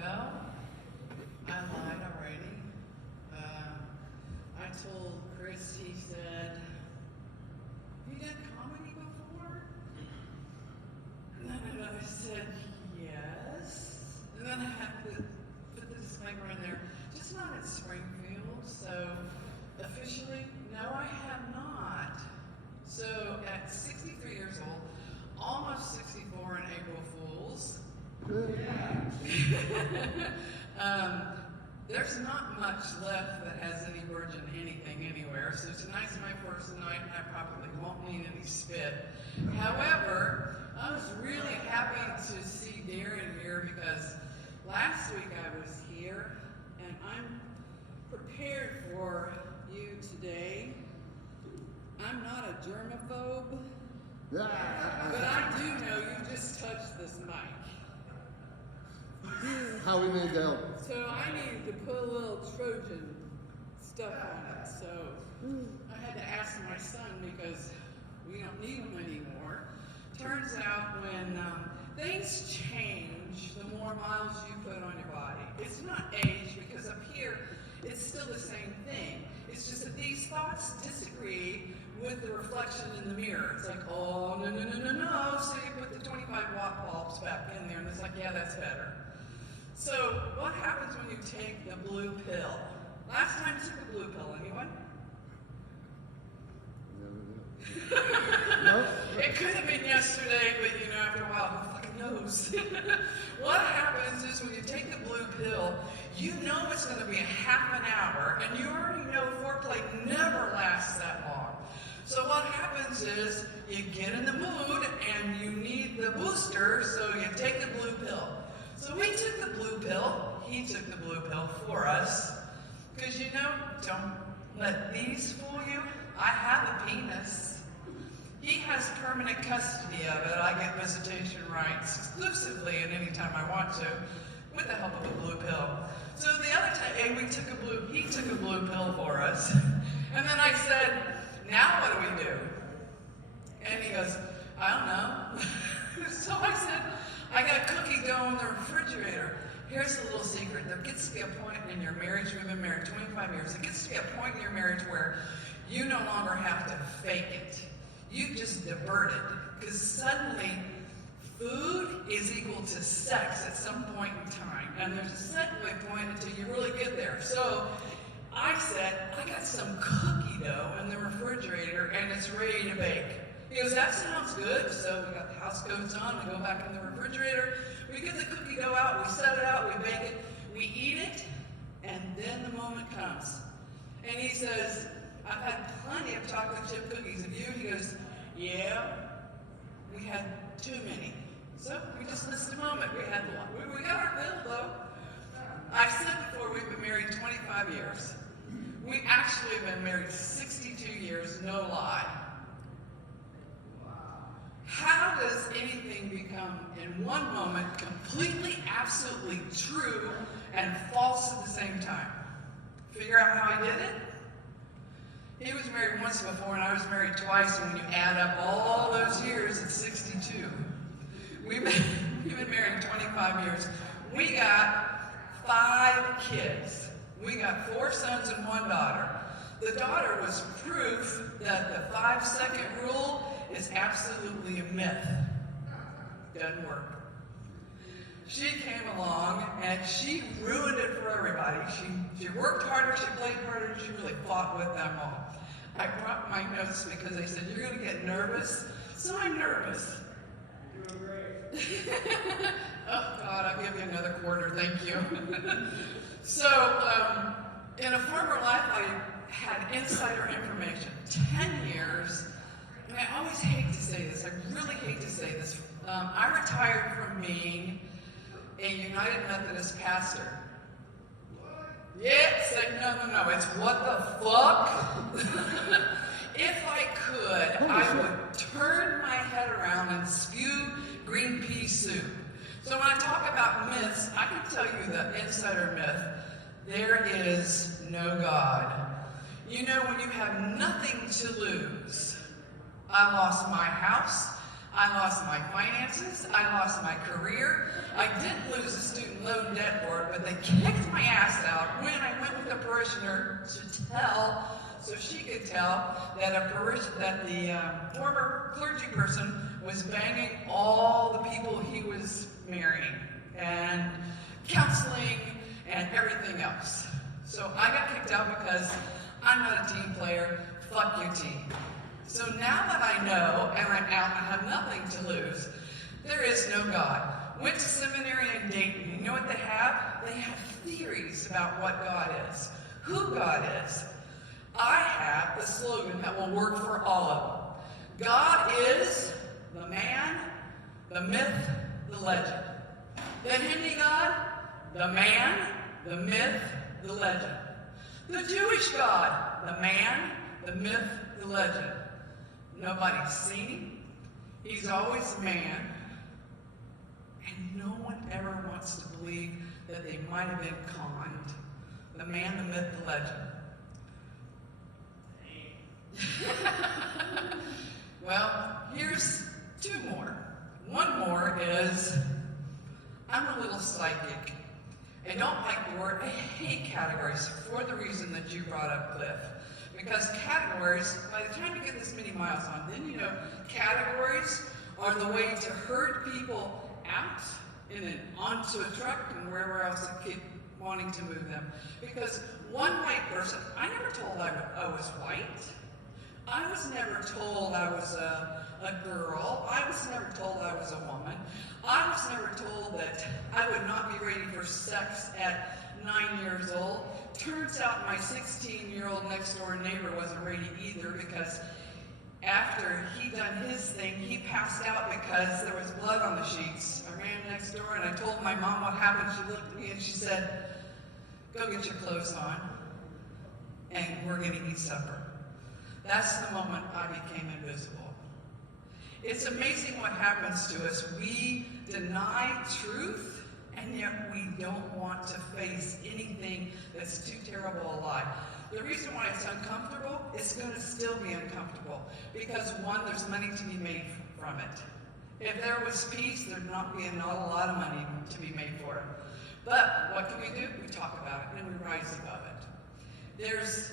Well, I lied already. I told Chris, he said, "Have you done comedy before?" And then I said, "Yes." And then I had to put the disclaimer in there, just not at Springfield. So officially, no, I have not. So at 63 years old, almost 64 in April Fools, there's not much left that has any virgin anything anywhere. So tonight's my first night, and I probably won't need any spit. However, I was really happy to see Darren here because last week I was here, and I'm prepared for you today. I'm not a germaphobe, but I do know you just touched this mic. How we made that? So I needed to put a little Trojan stuff on it. So I had to ask my son because we don't need them anymore. Turns out when things change, the more miles you put on your body. It's not age, because up here, it's still the same thing. It's just that these thoughts disagree with the reflection in the mirror. It's like, oh, no, no, no, no, no. So you put the 25-watt bulbs back in there, and it's like, yeah, that's better. So what happens when you take the blue pill? Last time you took the blue pill, anyone? No? It could have been yesterday, but you know, after a while, who fucking knows? What happens is when you take the blue pill, you know it's going to be a half an hour, and you already know foreplay never lasts that long. So what happens is you get in the mood, and you need the booster, so you take the blue pill. So we took the blue pill, he took the blue pill for us, because you know, don't let these fool you. I have a penis. He has permanent custody of it. I get visitation rights exclusively and anytime I want to, with the help of a blue pill. So the other time he took a blue pill for us. And then I said, now what do we do? And he goes, I don't know. So I said, I got cookie dough in the refrigerator. Here's a little secret. There gets to be a point in your marriage, we've been married 25 years, there gets to be a point in your marriage where you no longer have to fake it. You just divert it. Because suddenly, food is equal to sex at some point in time. And there's a segue point until you really get there. So I said, I got some cookie dough in the refrigerator and it's ready to bake. He goes, that sounds good. So we got the house coats on, we go back in the refrigerator, we get the cookie dough out, we set it out, we bake it, we eat it, and then the moment comes. And he says, I've had plenty of chocolate chip cookies. Have you? He goes, yeah, we had too many. So we just missed a moment. We had one. We got our fill, though. I said before, we've been married 25 years. We actually have been married 62 years, no lie. How does anything become, in one moment, completely, absolutely true and false at the same time? Figure out how I did it? He was married once before, and I was married twice, and when you add up all those years, it's 62. We've been married 25 years. We got 5 kids. We got 4 sons and 1 daughter. The daughter was proof that the 5-second rule is absolutely a myth. Doesn't work. She came along and she ruined it for everybody. She worked harder, she played harder, she really fought with them all. I brought my notes because they said, you're going to get nervous. So I'm nervous. Doing great. Oh God, I'll give you another quarter, thank you. So, in a former life, I had insider information, 10 years, and I always hate to say this, I really hate to say this. I retired from being a United Methodist pastor. Yeah, said no, it's what the fuck? If I could, I would turn my head around and spew green pea soup. So when I talk about myths, I can tell you the insider myth. There is no God. You know, when you have nothing to lose. I lost my house, I lost my finances. I lost my career. I didn't lose the student loan debt board, but they kicked my ass out when I went with a parishioner to tell, so she could tell that the former clergy person was banging all the people he was marrying and counseling and everything else. So I got kicked out because I'm not a team player. Fuck your team. So now that I know and I'm out and I have nothing to lose, there is no God. Went to seminary in Dayton. You know what they have? They have theories about what God is, who God is. I have a slogan that will work for all of them. God is the man, the myth, the legend. The Hindi God, the man, the myth, the legend. The Jewish God, the man, the myth, the legend. Nobody's seen him. He's always a man. And no one ever wants to believe that they might have been conned. The man, the myth, the legend. Well, here's two more. One more is, I'm a little psychic. I don't like the word, I hate categories for the reason that you brought up, Cliff. Because categories, by the time you get this many miles on, then you know categories are the way to herd people out onto a truck and wherever else they keep wanting to move them. Because one white person, I never told I was white. I was never told I was a girl. I was never told I was a woman. I was never told that I would not be ready for sex at 9 years old. Turns out my 16-year-old next door neighbor wasn't ready either, because after he done his thing, he passed out because there was blood on the sheets. I ran next door and I told my mom what happened. She looked at me and she said, "Go get your clothes on and we're going to eat supper." That's the moment I became invisible. It's amazing what happens to us. We deny truth, and yet we don't want to face anything that's too terrible a lie. The reason why it's uncomfortable, it's going to still be uncomfortable. Because one, there's money to be made from it. If there was peace, there'd not be not a lot of money to be made for it. But what can we do? We talk about it and we rise above it. There's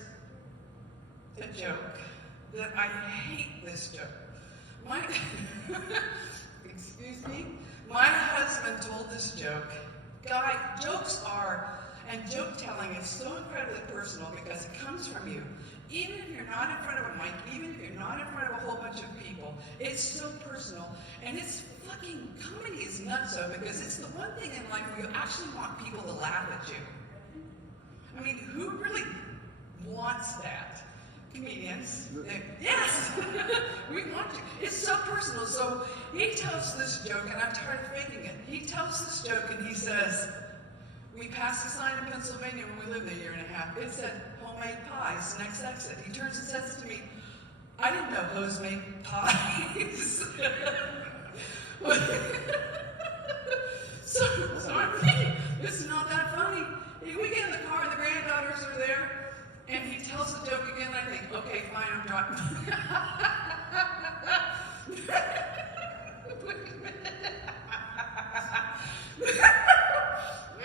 a joke that I hate this joke. Excuse me? My husband told this joke. Jokes are, and joke telling is so incredibly personal because it comes from you. Even if you're not in front of a mic, even if you're not in front of a whole bunch of people, it's so personal. And it's fucking, comedy is nutso because it's the one thing in life where you actually want people to laugh at you. I mean, who really wants that? Comedians. Yes! We want to. It's so personal. So he tells this joke, and I'm tired of faking it. He tells this joke, and he says, we passed a sign in Pennsylvania when we lived there a year and a half. It said, homemade pies, next exit. He turns and says to me, I didn't know hoes made pies. So I'm thinking, this is not that funny. We get in the car, and the granddaughters are there. And he tells the joke again, and I think, okay, fine, I'm driving.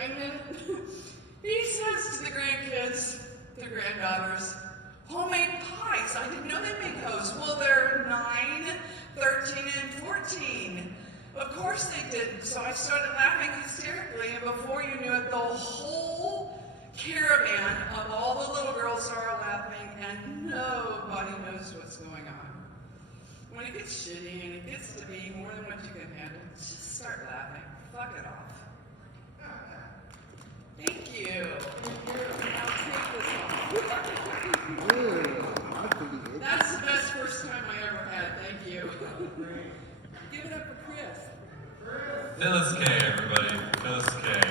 And then he says to the grandkids, the granddaughters, homemade pies. I didn't know they make those. Well, they're 9, 13, and 14. Of course they didn't. So I started laughing hysterically, and before you knew it, the whole caravan of all the little girls are laughing, and nobody knows what's going on. When it gets shitty and it gets to be more than what you can handle, just start laughing. Fuck it off. Thank you. I'll take this off. Good. That's the best first time I ever had. Thank you. Give it up for Chris. Phyllis K, everybody. Phyllis K.